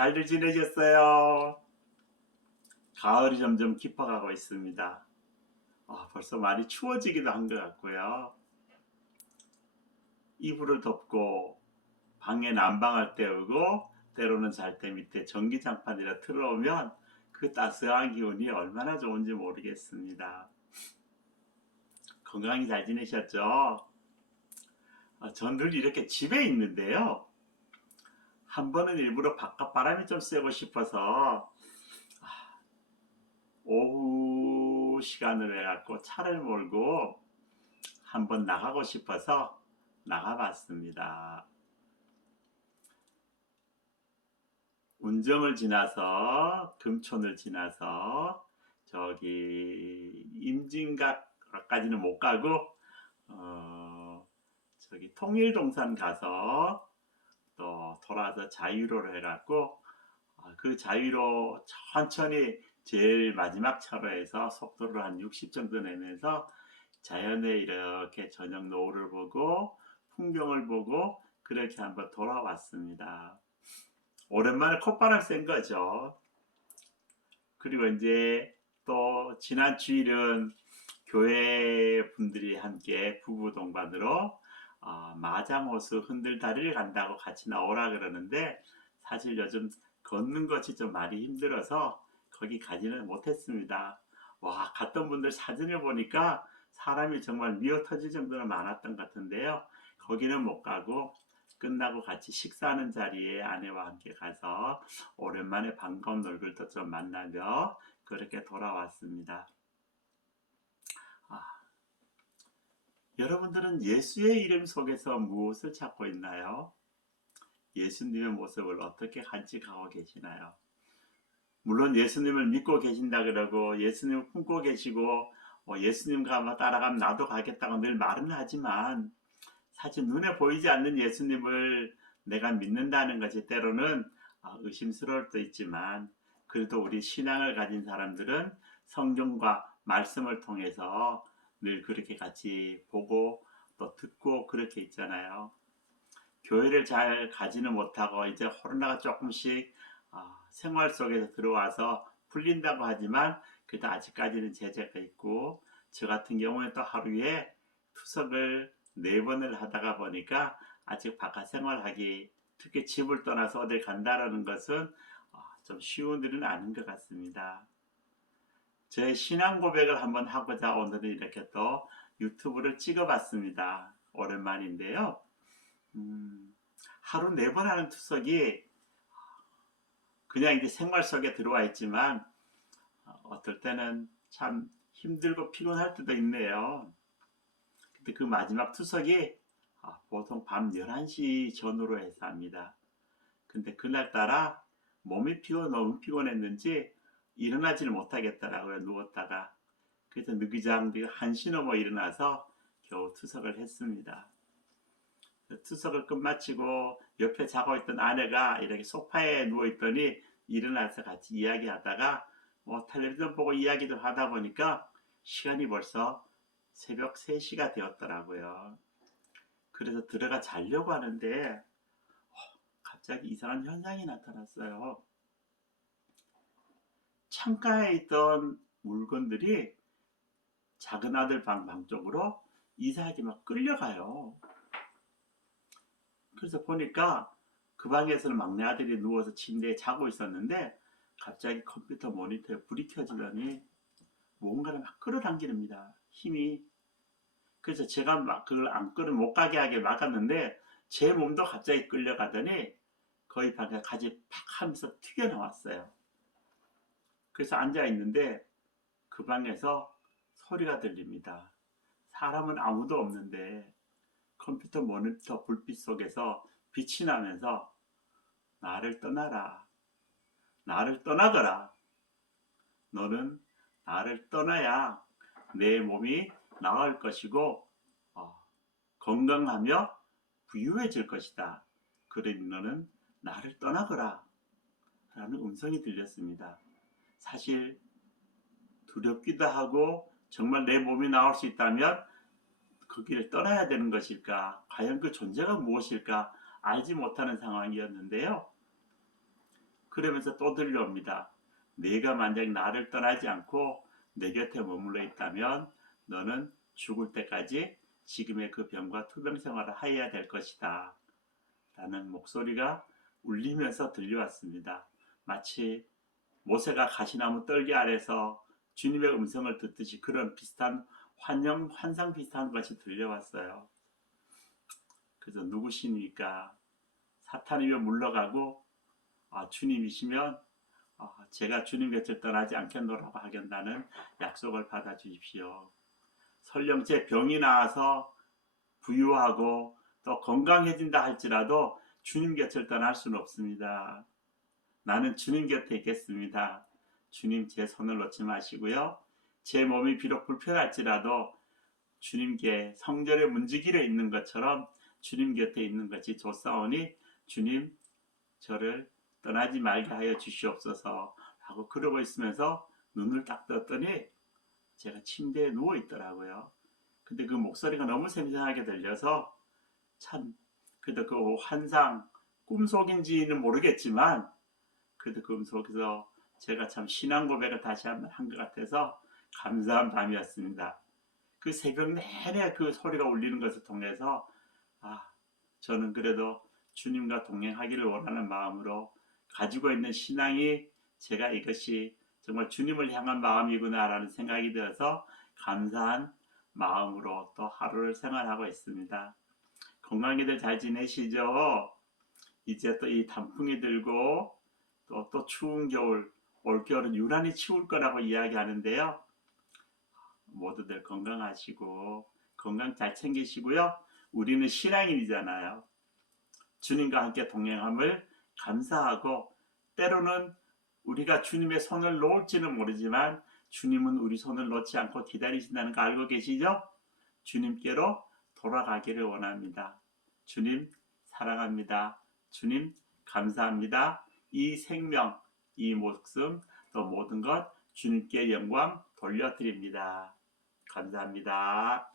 잘들 지내셨어요? 가을이 점점 깊어가고 있습니다. 벌써 많이 추워지기도 한 것 같고요. 이불을 덮고 방에 난방을 때우고 때로는 잘 때 밑에 전기장판이라 틀어오면 그 따스한 기운이 얼마나 좋은지 모르겠습니다. 건강히 잘 지내셨죠? 전 늘 이렇게 집에 있는데요. 한 번은 일부러 바깥 바람이 좀 쐬고 싶어서 오후 시간을 해갖고 차를 몰고 한번 나가고 싶어서 나가봤습니다. 운정을 지나서 금촌을 지나서 저기 임진각까지는 못 가고 저기 통일동산 가서 또 돌아서 자유로를 해갖고 그 자유로 천천히 제일 마지막 차로에서 속도를 한 60 정도 내면서 자연에 이렇게 저녁 노을을 보고 풍경을 보고 그렇게 한번 돌아왔습니다. 오랜만에 콧바람 쐰 거죠. 그리고 이제 또 지난 주일은 교회 분들이 함께 부부 동반으로 마장호수 흔들다리를 간다고 같이 나오라 그러는데 사실 요즘 걷는 것이 좀 많이 힘들어서 거기 가지는 못했습니다. 와, 갔던 분들 사진을 보니까 사람이 정말 미어 터질 정도로 많았던 것 같은데요. 거기는 못 가고 끝나고 같이 식사하는 자리에 아내와 함께 가서 오랜만에 반가운 얼굴도 좀 만나며 그렇게 돌아왔습니다. 아, 여러분들은 예수의 이름 속에서 무엇을 찾고 있나요? 예수님의 모습을 어떻게 간직하고 계시나요? 물론 예수님을 믿고 계신다 그러고 예수님을 품고 계시고 예수님과 따라가면 나도 가겠다고 늘 말은 하지만 사실 눈에 보이지 않는 예수님을 내가 믿는다는 것이 때로는 의심스러울 수도 있지만 그래도 우리 신앙을 가진 사람들은 성경과 말씀을 통해서 늘 그렇게 같이 보고 또 듣고 그렇게 있잖아요. 교회를 잘 가지는 못하고 이제 코로나가 조금씩 생활 속에서 들어와서 풀린다고 하지만 그래도 아직까지는 제재가 있고 저 같은 경우에 또 하루에 투석을 4번을 하다가 보니까 아직 바깥 생활하기 특히 집을 떠나서 어딜 간다라는 것은 좀 쉬운 일은 아닌 것 같습니다. 제 신앙 고백을 한번 하고자 오늘은 이렇게 또 유튜브를 찍어봤습니다. 오랜만인데요. 하루 4번 하는 투석이 그냥 이제 생활 속에 들어와 있지만 어떨 때는 참 힘들고 피곤할 때도 있네요. 근데 그 마지막 투석이 보통 밤 11시 전후로 해서 합니다. 근데 그날따라 몸이 너무 피곤했는지 일어나지를 못하겠더라고요. 누웠다가. 그래서 느기장비 1시 넘어 일어나서 겨우 투석을 했습니다. 투석을 끝마치고 옆에 자고 있던 아내가 이렇게 소파에 누워있더니 일어나서 같이 이야기하다가 텔레비전 보고 이야기도 하다 보니까 시간이 벌써 새벽 3시가 되었더라고요. 그래서 들어가 자려고 하는데 갑자기 이상한 현상이 나타났어요. 창가에 있던 물건들이 작은 아들 방 쪽으로 이상하게 막 끌려가요. 그래서 보니까 그 방에서는 막내 아들이 누워서 침대에 자고 있었는데 갑자기 컴퓨터 모니터에 불이 켜지더니 뭔가를 막 끌어당깁니다. 힘이. 그래서 제가 막 그걸 안 못 가게 하게 막았는데 제 몸도 갑자기 끌려가더니 거의 방에 가지 팍 하면서 튀겨나왔어요. 그래서 앉아 있는데 그 방에서 소리가 들립니다. 사람은 아무도 없는데 컴퓨터 모니터 불빛 속에서 빛이 나면서 나를 떠나라. 나를 떠나거라. 너는 나를 떠나야 내 몸이 나을 것이고 건강하며 부유해질 것이다. 그러니 너는 나를 떠나거라. 라는 음성이 들렸습니다. 사실 두렵기도 하고 정말 내 몸이 나올 수 있다면 그 길을 떠나야 되는 것일까? 과연 그 존재가 무엇일까? 알지 못하는 상황이었는데요. 그러면서 또 들려옵니다. 네가 만약 나를 떠나지 않고 내 곁에 머물러 있다면 너는 죽을 때까지 지금의 그 병과 투병 생활을 하여야 될 것이다. 라는 목소리가 울리면서 들려왔습니다. 마치 모세가 가시나무 떨기 아래서 주님의 음성을 듣듯이 그런 비슷한 환상 비슷한 것이 들려왔어요. 그래서 누구시니까 사탄이면 물러가고 주님이시면 제가 주님 곁을 떠나지 않겠노라고 하겠다는 약속을 받아 주십시오. 설령 제 병이 나아서 부유하고 또 건강해진다 할지라도 주님 곁을 떠날 수는 없습니다. 나는 주님 곁에 있겠습니다. 주님 제 손을 놓지 마시고요. 제 몸이 비록 불편할지라도 주님께 성전의 문지기로 있는 것처럼 주님 곁에 있는 것이 좋사오니 주님 저를 떠나지 말게 하여 주시옵소서 하고 그러고 있으면서 눈을 딱 떴더니 제가 침대에 누워 있더라고요. 근데 그 목소리가 너무 생생하게 들려서 참 그래도 그 환상 꿈속인지는 모르겠지만 그래도 그 꿈속에서 제가 참 신앙 고백을 다시 한번 한 것 같아서 감사한 밤이었습니다. 그 새벽 내내 그 소리가 울리는 것을 통해서 저는 그래도 주님과 동행하기를 원하는 마음으로 가지고 있는 신앙이 제가 이것이 정말 주님을 향한 마음이구나라는 생각이 들어서 감사한 마음으로 또 하루를 생활하고 있습니다. 건강히들 잘 지내시죠? 이제 또 이 단풍이 들고 또 추운 겨울, 올겨울은 유난히 추울 거라고 이야기하는데요. 모두들 건강하시고 건강 잘 챙기시고요. 우리는 신앙인이잖아요. 주님과 함께 동행함을 감사하고 때로는 우리가 주님의 손을 놓을지는 모르지만 주님은 우리 손을 놓지 않고 기다리신다는 거 알고 계시죠? 주님께로 돌아가기를 원합니다. 주님 사랑합니다. 주님 감사합니다. 이 생명, 이 목숨, 또 모든 것 주님께 영광 돌려드립니다. 감사합니다.